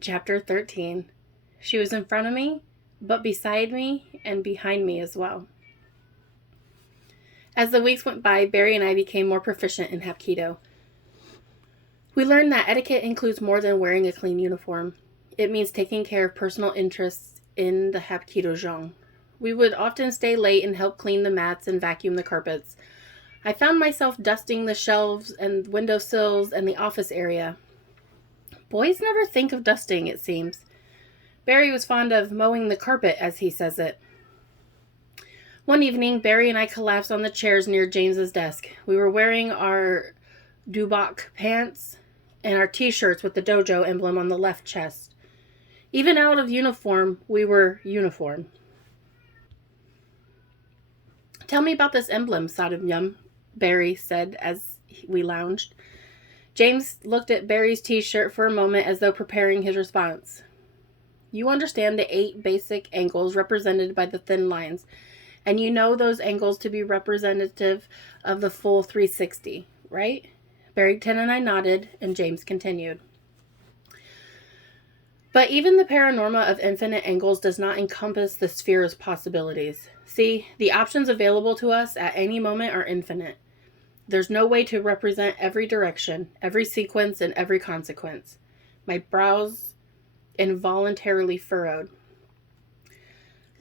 Chapter 13. She was in front of me, but beside me and behind me as well. As the weeks went by, Barry and I became more proficient in Hapkido. We learned that etiquette includes more than wearing a clean uniform. It means taking care of personal interests in the Hapkido zhong. We would often stay late and help clean the mats and vacuum the carpets. I found myself dusting the shelves and windowsills and the office area. Boys never think of dusting, it seems. Barry was fond of mowing the carpet, as he says it. One evening, Barry and I collapsed on the chairs near James's desk. We were wearing our Dubak pants and our t-shirts with the dojo emblem on the left chest. Even out of uniform, we were uniform. Tell me about this emblem, Sadam, Barry said as we lounged. James looked at Barry's t-shirt for a moment as though preparing his response. You understand the 8 basic angles represented by the thin lines, and you know those angles to be representative of the full 360, right? Barrington and I nodded, and James continued. But even the paranorma of infinite angles does not encompass the sphere of possibilities. See, the options available to us at any moment are infinite. There's no way to represent every direction, every sequence, and every consequence. My brows involuntarily furrowed.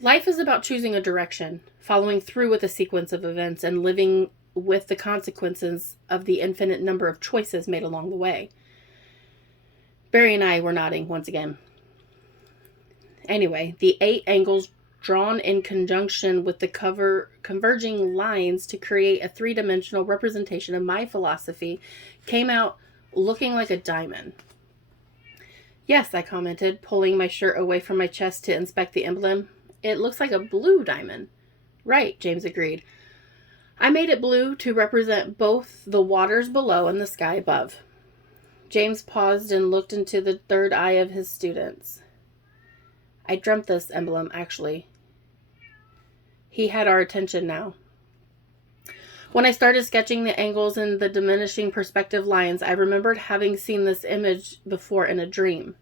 Life is about choosing a direction, following through with a sequence of events, and living with the consequences of the infinite number of choices made along the way. Barry and I were nodding once again. Anyway, the 8 angles drawn in conjunction with the converging lines to create a 3-dimensional representation of my philosophy came out looking like a diamond. Yes, I commented, pulling my shirt away from my chest to inspect the emblem. It looks like a blue diamond. Right, James agreed. I made it blue to represent both the waters below and the sky above. James paused and looked into the third eye of his students. I dreamt this emblem, actually. He had our attention now. When I started sketching the angles and the diminishing perspective lines, I remembered having seen this image before in a dream,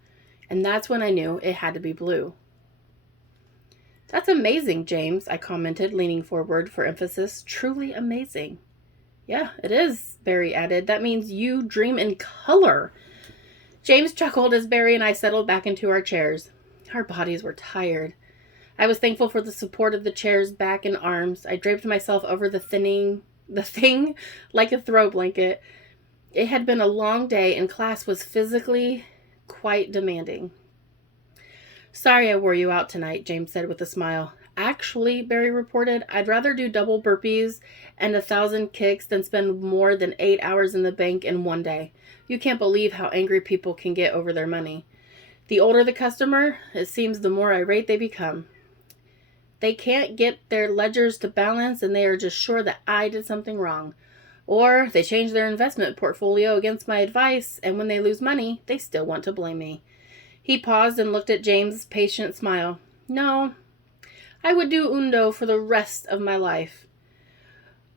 and that's when I knew it had to be blue. That's amazing, James, I commented, leaning forward for emphasis. Truly amazing. Yeah, it is, Barry added. That means you dream in color. James chuckled as Barry and I settled back into our chairs. Our bodies were tired. I was thankful for the support of the chair's back and arms. I draped myself over the thing like a throw blanket. It had been a long day and class was physically quite demanding. Sorry I wore you out tonight, James said with a smile. Actually, Barry reported, I'd rather do double burpees and 1,000 kicks than spend more than 8 hours in the bank in one day. You can't believe how angry people can get over their money. The older the customer, it seems the more irate they become. They can't get their ledgers to balance and they are just sure that I did something wrong. Or they change their investment portfolio against my advice, and when they lose money, they still want to blame me. He paused and looked at James' patient smile. No, I would do Undo for the rest of my life.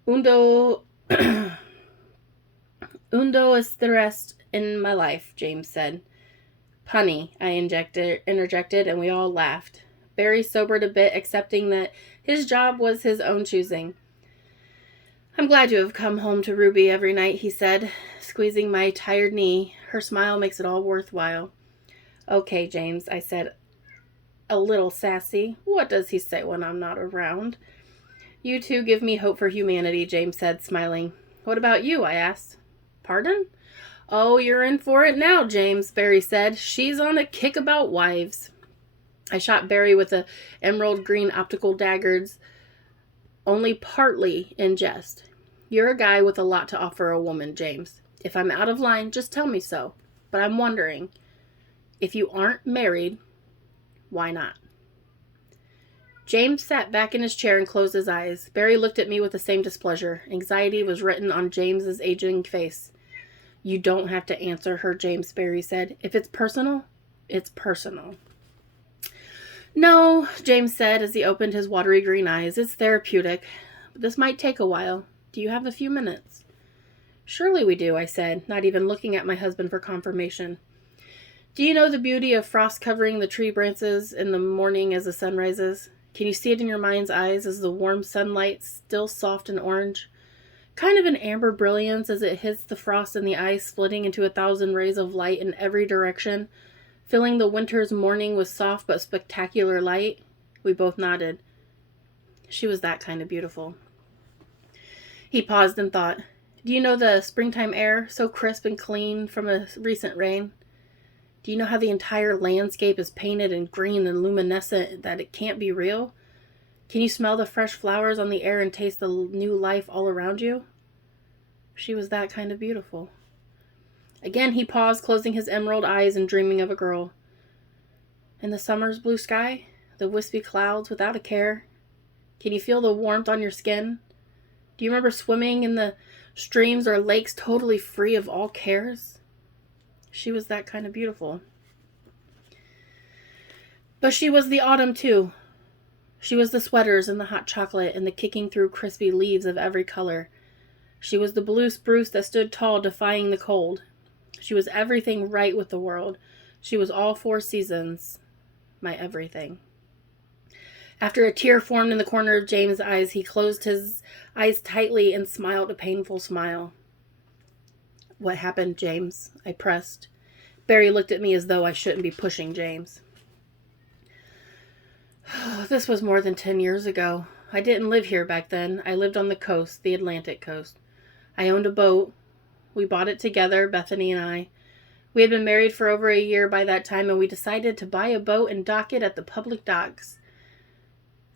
Undo is the rest in my life, James said. Punny, I interjected, and we all laughed. Barry sobered a bit, accepting that his job was his own choosing. I'm glad you have come home to Ruby every night, he said, squeezing my tired knee. Her smile makes it all worthwhile. Okay, James, I said, a little sassy. What does he say when I'm not around? You two give me hope for humanity, James said, smiling. What about you? I asked. Pardon? Oh, you're in for it now, James, Barry said. She's on a kick about wives. I shot Barry with the emerald green optical daggers, only partly in jest. You're a guy with a lot to offer a woman, James. If I'm out of line, just tell me so. But I'm wondering, if you aren't married, why not? James sat back in his chair and closed his eyes. Barry looked at me with the same displeasure. Anxiety was written on James's aging face. You don't have to answer her, James, Barry said. If it's personal, it's personal. No, James said as he opened his watery green eyes. It's therapeutic. But this might take a while. Do you have a few minutes? Surely we do, I said, not even looking at my husband for confirmation. Do you know the beauty of frost covering the tree branches in the morning as the sun rises? Can you see it in your mind's eyes as the warm sunlight, still soft and orange? Kind of an amber brilliance as it hits the frost and the ice, splitting into 1,000 rays of light in every direction, filling the winter's morning with soft but spectacular light? We both nodded. She was that kind of beautiful. He paused and thought, do you know the springtime air, so crisp and clean from a recent rain? Do you know how the entire landscape is painted in green and luminescent that it can't be real? Can you smell the fresh flowers on the air and taste the new life all around you? She was that kind of beautiful. Again he paused, closing his emerald eyes and dreaming of a girl. In the summer's blue sky, the wispy clouds without a care. Can you feel the warmth on your skin? Do you remember swimming in the streams or lakes totally free of all cares? She was that kind of beautiful. But she was the autumn too. She was the sweaters and the hot chocolate and the kicking through crispy leaves of every color. She was the blue spruce that stood tall, defying the cold. She was everything right with the world. She was all 4 seasons. My everything. After a tear formed in the corner of James' eyes, he closed his eyes tightly and smiled a painful smile. What happened, James? I pressed. Barry looked at me as though I shouldn't be pushing James. This was more than 10 years ago. I didn't live here back then. I lived on the coast, the Atlantic coast. I owned a boat. We bought it together, Bethany and I. We had been married for over a year by that time, and we decided to buy a boat and dock it at the public docks.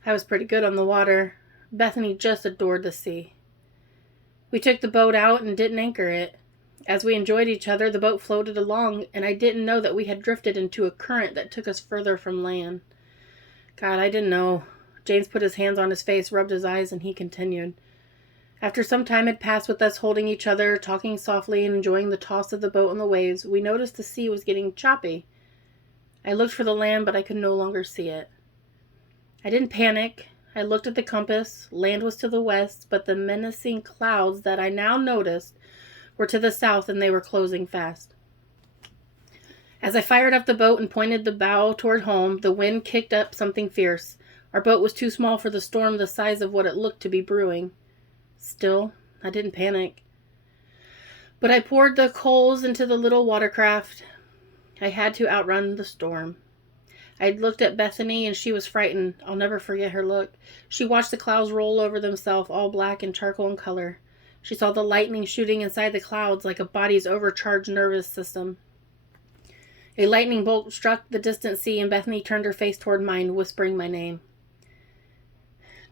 I was pretty good on the water. Bethany just adored the sea. We took the boat out and didn't anchor it. As we enjoyed each other, the boat floated along, and I didn't know that we had drifted into a current that took us further from land. God, I didn't know. James put his hands on his face, rubbed his eyes, and he continued. After some time had passed with us holding each other, talking softly, and enjoying the toss of the boat on the waves, we noticed the sea was getting choppy. I looked for the land, but I could no longer see it. I didn't panic. I looked at the compass. Land was to the west, but the menacing clouds that I now noticed were to the south, and they were closing fast. As I fired up the boat and pointed the bow toward home, the wind kicked up something fierce. Our boat was too small for the storm the size of what it looked to be brewing. Still, I didn't panic. But I poured the coals into the little watercraft. I had to outrun the storm. I had looked at Bethany, and she was frightened. I'll never forget her look. She watched the clouds roll over themselves, all black and charcoal in color. She saw the lightning shooting inside the clouds like a body's overcharged nervous system. A lightning bolt struck the distant sea, and Bethany turned her face toward mine, whispering my name.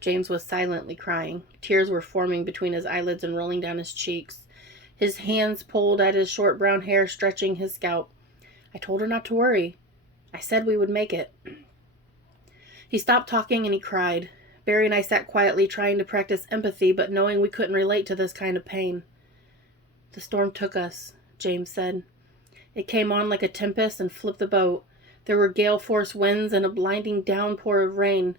James was silently crying. Tears were forming between his eyelids and rolling down his cheeks. His hands pulled at his short brown hair, stretching his scalp. I told her not to worry. I said we would make it. He stopped talking and he cried. Barry and I sat quietly, trying to practice empathy, but knowing we couldn't relate to this kind of pain. The storm took us, James said. It came on like a tempest and flipped the boat. There were gale-force winds and a blinding downpour of rain.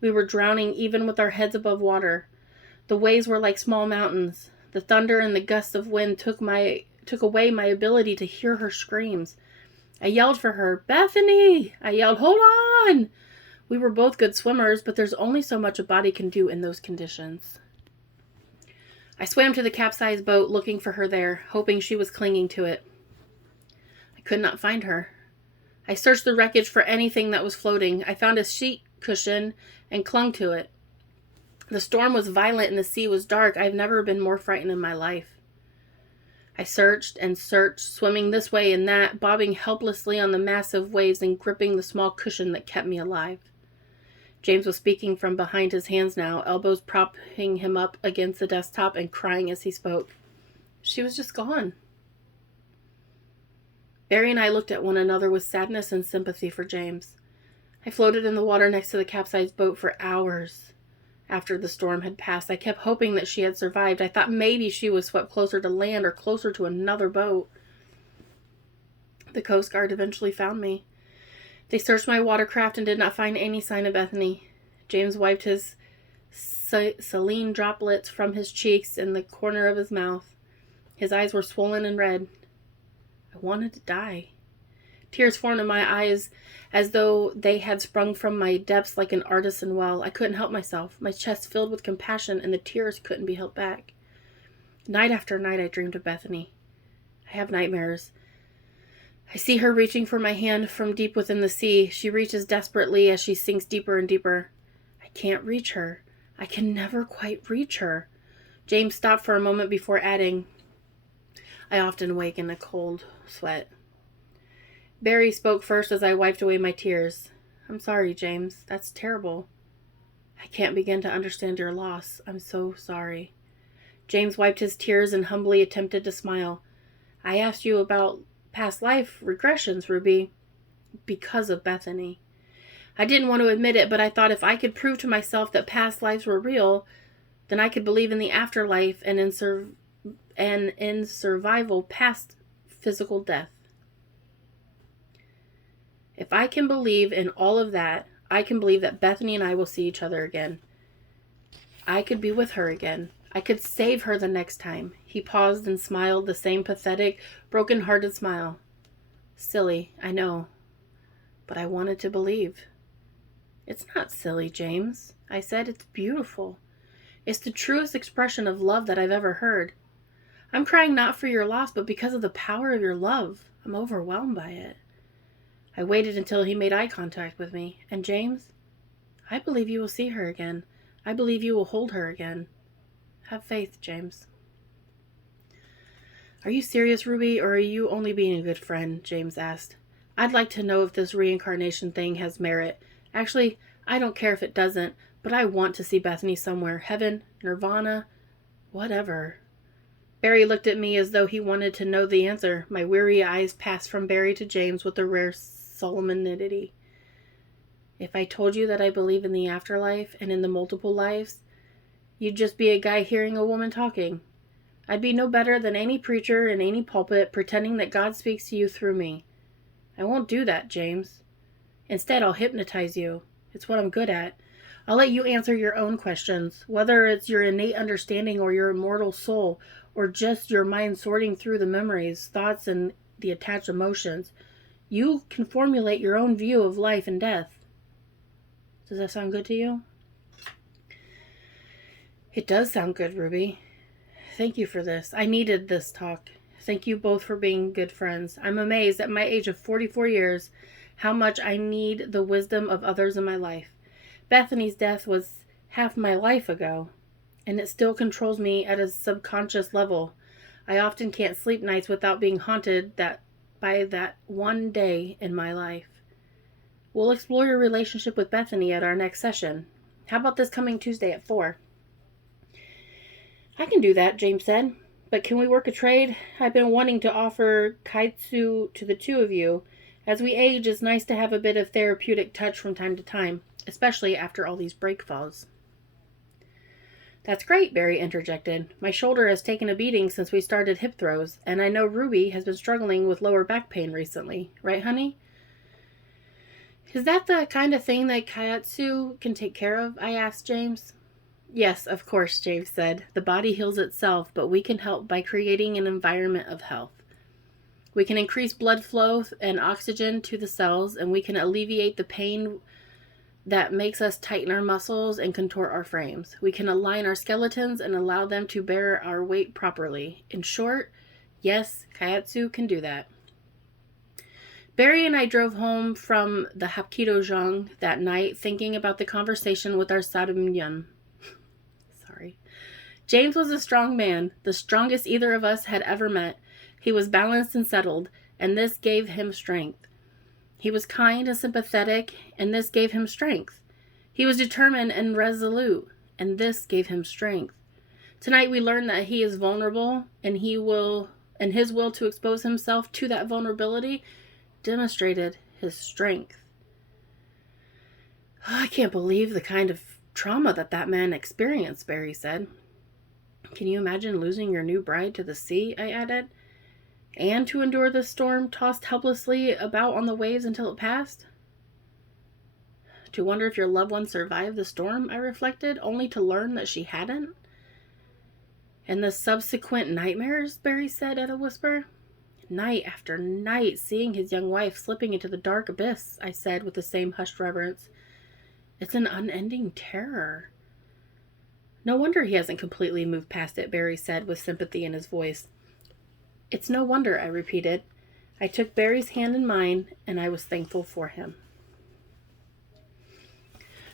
We were drowning even with our heads above water. The waves were like small mountains. The thunder and the gusts of wind took away my ability to hear her screams. I yelled for her, Bethany! I yelled, hold on! We were both good swimmers, but there's only so much a body can do in those conditions. I swam to the capsized boat, looking for her there, hoping she was clinging to it. I could not find her. I searched the wreckage for anything that was floating. I found a sheet cushion and clung to it. The storm was violent and the sea was dark. I've never been more frightened in my life. I searched and searched, swimming this way and that, bobbing helplessly on the massive waves and gripping the small cushion that kept me alive. James was speaking from behind his hands now, elbows propping him up against the desktop and crying as he spoke. She was just gone. Barry and I looked at one another with sadness and sympathy for James. I floated in the water next to the capsized boat for hours. After the storm had passed, I kept hoping that she had survived. I thought maybe she was swept closer to land or closer to another boat. The Coast Guard eventually found me. They searched my watercraft and did not find any sign of Bethany. James wiped his saline droplets from his cheeks and the corner of his mouth. His eyes were swollen and red. I wanted to die. Tears formed in my eyes as though they had sprung from my depths like an artesian well. I couldn't help myself. My chest filled with compassion, and the tears couldn't be held back. Night after night, I dreamed of Bethany. I have nightmares. I see her reaching for my hand from deep within the sea. She reaches desperately as she sinks deeper and deeper. I can't reach her. I can never quite reach her. James stopped for a moment before adding, I often wake in a cold sweat. Barry spoke first as I wiped away my tears. I'm sorry, James. That's terrible. I can't begin to understand your loss. I'm so sorry. James wiped his tears and humbly attempted to smile. I asked you about past life regressions, Ruby, because of Bethany. I didn't want to admit it, but I thought if I could prove to myself that past lives were real, then I could believe in the afterlife and in survival past physical death. If I can believe in all of that, I can believe that Bethany and I will see each other again. I could be with her again. I could save her the next time. He paused and smiled, the same pathetic, broken-hearted smile. Silly, I know, but I wanted to believe. It's not silly, James, I said. It's beautiful. It's the truest expression of love that I've ever heard. I'm crying not for your loss, but because of the power of your love. I'm overwhelmed by it. I waited until he made eye contact with me. And James, I believe you will see her again. I believe you will hold her again. Have faith, James. Are you serious, Ruby, or are you only being a good friend? James asked. I'd like to know if this reincarnation thing has merit. Actually, I don't care if it doesn't, but I want to see Bethany somewhere. Heaven, nirvana, whatever. Barry looked at me as though he wanted to know the answer. My weary eyes passed from Barry to James with a rare solemnity. If I told you that I believe in the afterlife and in the multiple lives, you'd just be a guy hearing a woman talking. I'd be no better than any preacher in any pulpit pretending that God speaks to you through me. I won't do that, James. Instead, I'll hypnotize you. It's what I'm good at. I'll let you answer your own questions, whether it's your innate understanding or your immortal soul, or just your mind sorting through the memories, thoughts, and the attached emotions. You can formulate your own view of life and death. Does that sound good to you? It does sound good, Ruby. Thank you for this. I needed this talk. Thank you both for being good friends. I'm amazed at my age of 44 years how much I need the wisdom of others in my life. Bethany's death was half my life ago, and it still controls me at a subconscious level. I often can't sleep nights without being haunted by that one day in my life. We'll explore your relationship with Bethany at our next session. How about this coming Tuesday at 4? I can do that, James said. But can we work a trade? I've been wanting to offer kitesu to the two of you. As we age, it's nice to have a bit of therapeutic touch from time to time, especially after all these break falls. That's great, Barry interjected. My shoulder has taken a beating since we started hip throws, and I know Ruby has been struggling with lower back pain recently. Right, honey? Is that the kind of thing that kitesu can take care of? I asked James. Yes, of course, James said. The body heals itself, but we can help by creating an environment of health. We can increase blood flow and oxygen to the cells, and we can alleviate the pain that makes us tighten our muscles and contort our frames. We can align our skeletons and allow them to bear our weight properly. In short, yes, kitesu can do that. Barry and I drove home from the Hapkido-jong that night thinking about the conversation with our Sadumyun. Sorry. James was a strong man, the strongest either of us had ever met. He was balanced and settled, and this gave him strength. He was kind and sympathetic, and this gave him strength. He was determined and resolute, and this gave him strength. Tonight we learned that he is vulnerable, and his will to expose himself to that vulnerability demonstrated his strength. I can't believe the kind of trauma that man experienced, Barry said. Can you imagine losing your new bride to the sea? I added. And to endure the storm tossed helplessly about on the waves until it passed? To wonder if your loved one survived the storm, I reflected, only to learn that she hadn't? And the subsequent nightmares, Barry said at a whisper. night after night, seeing his young wife slipping into the dark abyss, I said with the same hushed reverence. It's an unending terror. No wonder he hasn't completely moved past it, Barry said with sympathy in his voice. It's no wonder, I repeated. I took Barry's hand in mine, and I was thankful for him.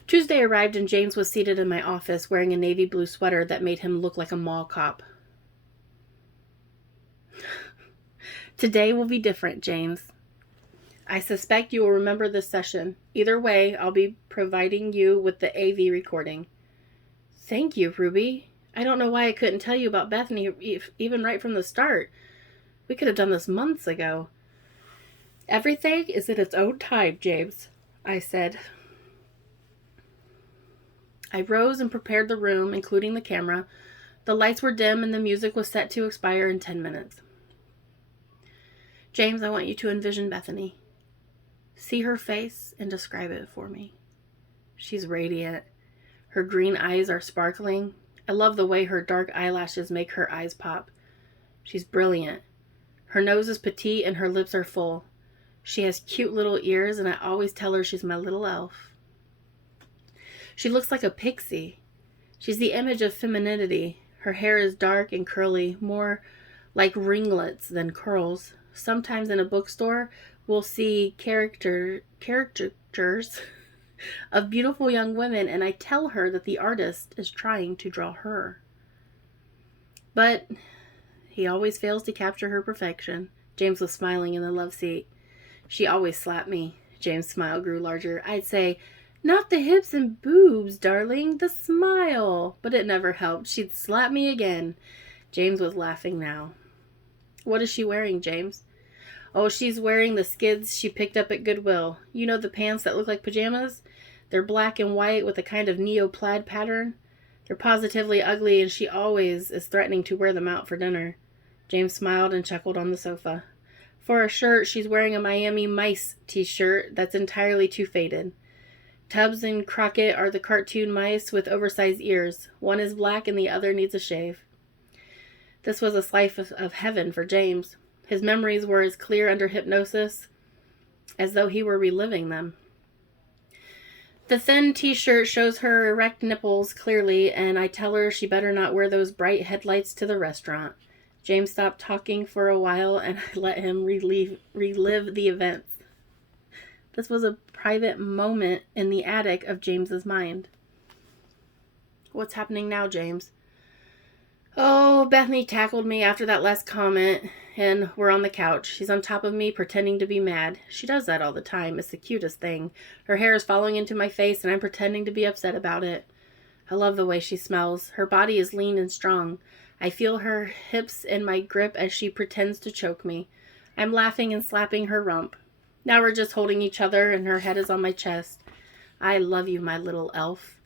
Tuesday arrived, and James was seated in my office wearing a navy blue sweater that made him look like a mall cop. Today will be different, James. I suspect you will remember this session. Either way, I'll be providing you with the AV recording. Thank you, Ruby. I don't know why I couldn't tell you about Bethany even right from the start. We could have done this months ago. Everything is in its own time, James, I said. I rose and prepared the room, including the camera. The lights were dim and the music was set to expire in 10 minutes. James, I want you to envision Bethany. See her face and describe it for me. She's radiant. Her green eyes are sparkling. I love the way her dark eyelashes make her eyes pop. She's brilliant. Her nose is petite and her lips are full. She has cute little ears, and I always tell her she's my little elf. She looks like a pixie. She's the image of femininity. Her hair is dark and curly, more like ringlets than curls. Sometimes in a bookstore, we'll see caricatures of beautiful young women, and I tell her that the artist is trying to draw her. But he always fails to capture her perfection. James was smiling in the love seat. She always slapped me. James' smile grew larger. I'd say, not the hips and boobs, darling, the smile. But it never helped. She'd slap me again. James was laughing now. What is she wearing, James? Oh, she's wearing the skids she picked up at Goodwill. You know the pants that look like pajamas? They're black and white with a kind of neo-plaid pattern. They're positively ugly, and she always is threatening to wear them out for dinner. James smiled and chuckled on the sofa. For a shirt, she's wearing a Miami Mice t-shirt that's entirely too faded. Tubbs and Crockett are the cartoon mice with oversized ears. One is black and the other needs a shave. This was a slice of heaven for James. His memories were as clear under hypnosis as though he were reliving them. The thin t-shirt shows her erect nipples clearly, and I tell her she better not wear those bright headlights to the restaurant. James stopped talking for a while, and I let him relive the events. This was a private moment in the attic of James's mind. What's happening now, James? Oh, Bethany tackled me after that last comment, and we're on the couch. She's on top of me, pretending to be mad. She does that all the time. It's the cutest thing. Her hair is falling into my face, and I'm pretending to be upset about it. I love the way she smells. Her body is lean and strong. I feel her hips in my grip as she pretends to choke me. I'm laughing and slapping her rump. Now we're just holding each other, and her head is on my chest. I love you, my little elf.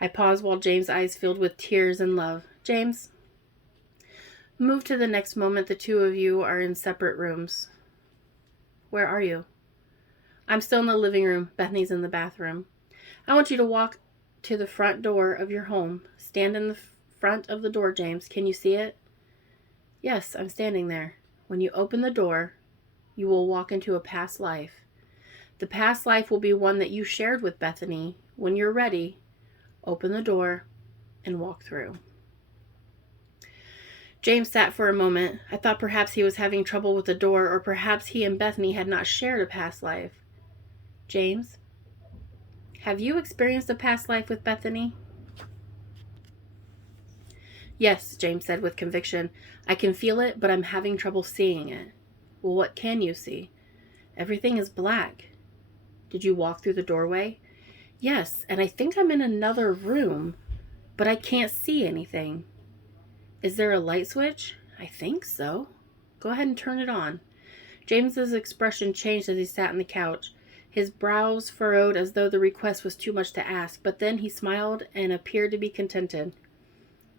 I pause while James' eyes filled with tears and love. James, move to the next moment. The two of you are in separate rooms. Where are you? I'm still in the living room. Bethany's in the bathroom. I want you to walk to the front door of your home. Stand in the front of the door, James. Can you see it? Yes, I'm standing there. When you open the door, you will walk into a past life. The past life will be one that you shared with Bethany. When you're ready, open the door and walk through. James sat for a moment. I thought perhaps he was having trouble with the door, or perhaps he and Bethany had not shared a past life. James, have you experienced a past life with Bethany? Yes, James said with conviction. I can feel it, but I'm having trouble seeing it. Well, what can you see? Everything is black. Did you walk through the doorway? Yes, and I think I'm in another room, but I can't see anything. Is there a light switch? I think so. Go ahead and turn it on. James's expression changed as he sat on the couch. His brows furrowed as though the request was too much to ask, but then he smiled and appeared to be contented.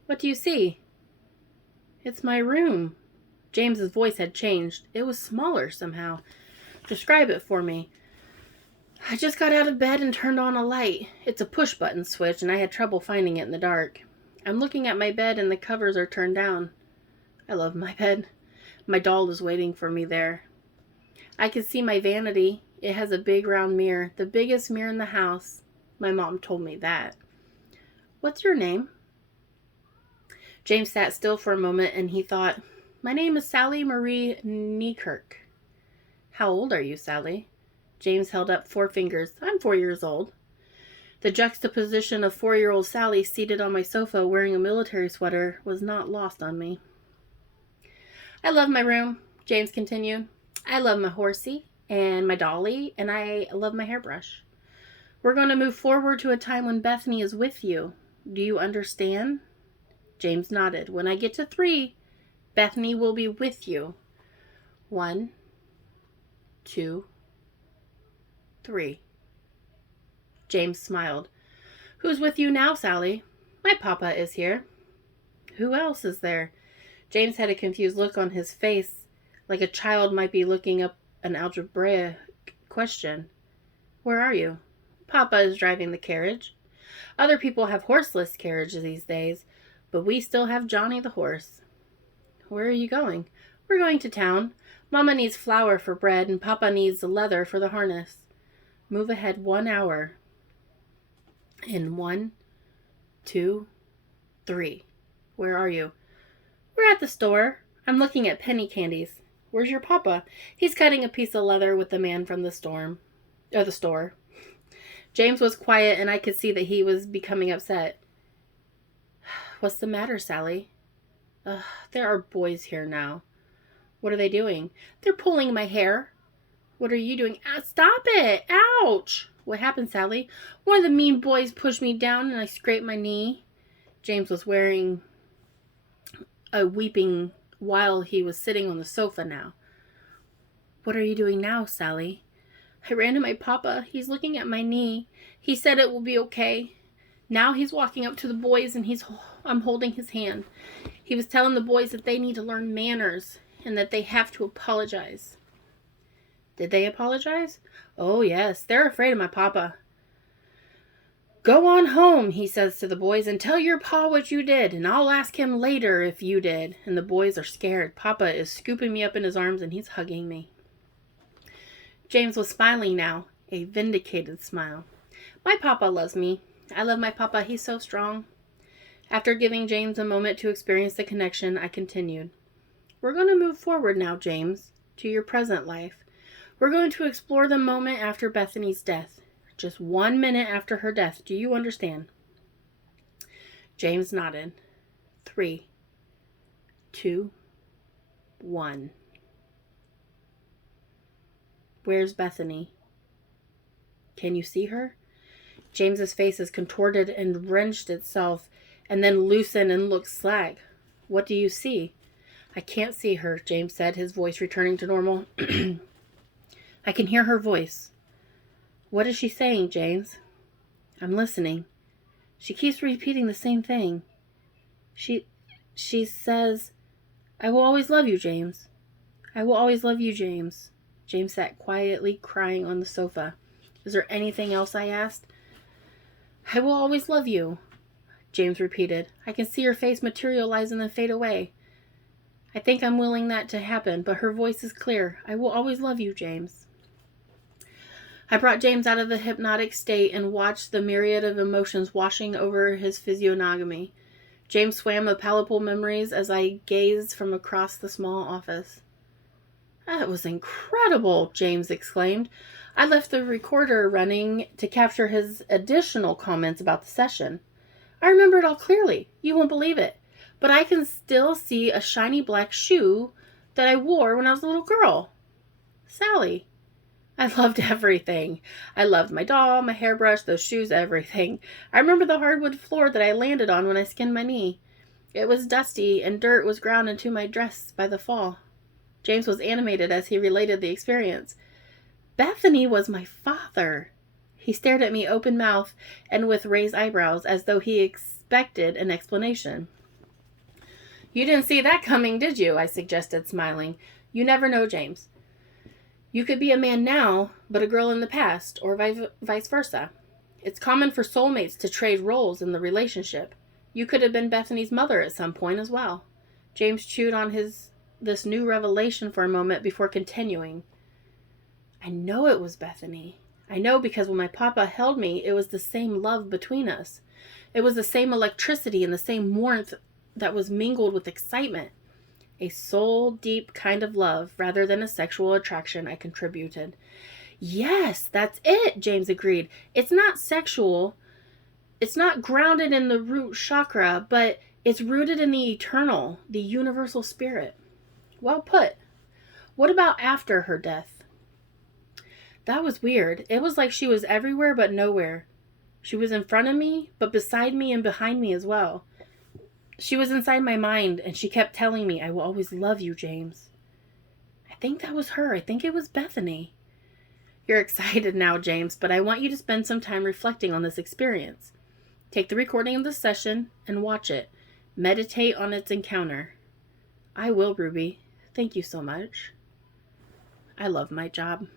What do you see? It's my room. James's voice had changed. It was smaller somehow. Describe it for me. I just got out of bed and turned on a light. It's a push-button switch, and I had trouble finding it in the dark. I'm looking at my bed, and the covers are turned down. I love my bed. My doll is waiting for me there. I can see my vanity. It has a big round mirror, the biggest mirror in the house. My mom told me that. What's your name? James sat still for a moment and he thought, my name is Sally Marie Nykirk. How old are you, Sally? James held up 4 fingers. I'm 4 years old. The juxtaposition of 4-year-old Sally seated on my sofa wearing a military sweater was not lost on me. I love my room, James continued. I love my horsey and my dolly, and I love my hairbrush. We're going to move forward to a time when Bethany is with you. Do you understand? James nodded. When I get to 3, Bethany will be with you. 1, 2, 3. James smiled. Who's with you now, Sally? My papa is here. Who else is there? James had a confused look on his face, like a child might be looking up an algebraic question. Where are you? Papa is driving the carriage. Other people have horseless carriages these days, but we still have Johnny the horse. Where are you going? We're going to town. Mama needs flour for bread, and Papa needs the leather for the harness. Move ahead 1 hour. In 1, 2, 3. Where are you? We're at the store. I'm looking at penny candies. Where's your papa? He's cutting a piece of leather with the man from the store. James was quiet, and I could see that he was becoming upset. What's the matter, Sally? There are boys here now. What are they doing? They're pulling my hair. What are you doing? Stop it! Ouch! What happened, Sally? One of the mean boys pushed me down and I scraped my knee. James was weeping while he was sitting on the sofa now. What are you doing now, Sally? I ran to my papa. He's looking at my knee. He said it will be okay. Now he's walking up to the boys and I'm holding his hand. He was telling the boys that they need to learn manners and that they have to apologize. Did they apologize? Oh, yes. They're afraid of my papa. Go on home, he says to the boys, and tell your pa what you did, and I'll ask him later if you did. And the boys are scared. Papa is scooping me up in his arms and he's hugging me. James was smiling now, a vindicated smile. My papa loves me. I love my papa. He's so strong. After giving James a moment to experience the connection, I continued. We're going to move forward now, James, to your present life. We're going to explore the moment after Bethany's death. Just 1 minute after her death. Do you understand? James nodded. 3, 2, 1. Where's Bethany? Can you see her? James's face is contorted and wrenched itself, and then loosened and looked slack. What do you see? I can't see her, James said, his voice returning to normal. I can hear her voice. What is she saying, James? I'm listening. She keeps repeating the same thing. She says, I will always love you, James. I will always love you, James. James sat quietly crying on the sofa. Is there anything else? I asked. I will always love you, James repeated. I can see her face materialize and then fade away. I think I'm willing that to happen, but her voice is clear. I will always love you, James. I brought James out of the hypnotic state and watched the myriad of emotions washing over his physiognomy. James swam with palpable memories as I gazed from across the small office. That was incredible, James exclaimed. I left the recorder running to capture his additional comments about the session. I remember it all clearly. You won't believe it. But I can still see a shiny black shoe that I wore when I was a little girl. Sally. I loved everything. I loved my doll, my hairbrush, those shoes, everything. I remember the hardwood floor that I landed on when I skinned my knee. It was dusty, and dirt was ground into my dress by the fall. James was animated as he related the experience. Bethany was my father. He stared at me open-mouthed and with raised eyebrows, as though he expected an explanation. You didn't see that coming, did you? I suggested, smiling. You never know, James. You could be a man now, but a girl in the past, or vice versa. It's common for soulmates to trade roles in the relationship. You could have been Bethany's mother at some point as well. James chewed on his this new revelation for a moment before continuing. I know it was Bethany. I know because when my papa held me, it was the same love between us. It was the same electricity and the same warmth that was mingled with excitement. A soul-deep kind of love rather than a sexual attraction, I contributed. Yes, that's it, James agreed. It's not sexual. It's not grounded in the root chakra, but it's rooted in the eternal, the universal spirit. Well put. What about after her death? That was weird. It was like she was everywhere but nowhere. She was in front of me, but beside me and behind me as well. She was inside my mind, and she kept telling me, I will always love you, James. I think that was her. I think it was Bethany. You're excited now, James, but I want you to spend some time reflecting on this experience. Take the recording of the session and watch it. Meditate on its encounter. I will, Ruby. Thank you so much. I love my job.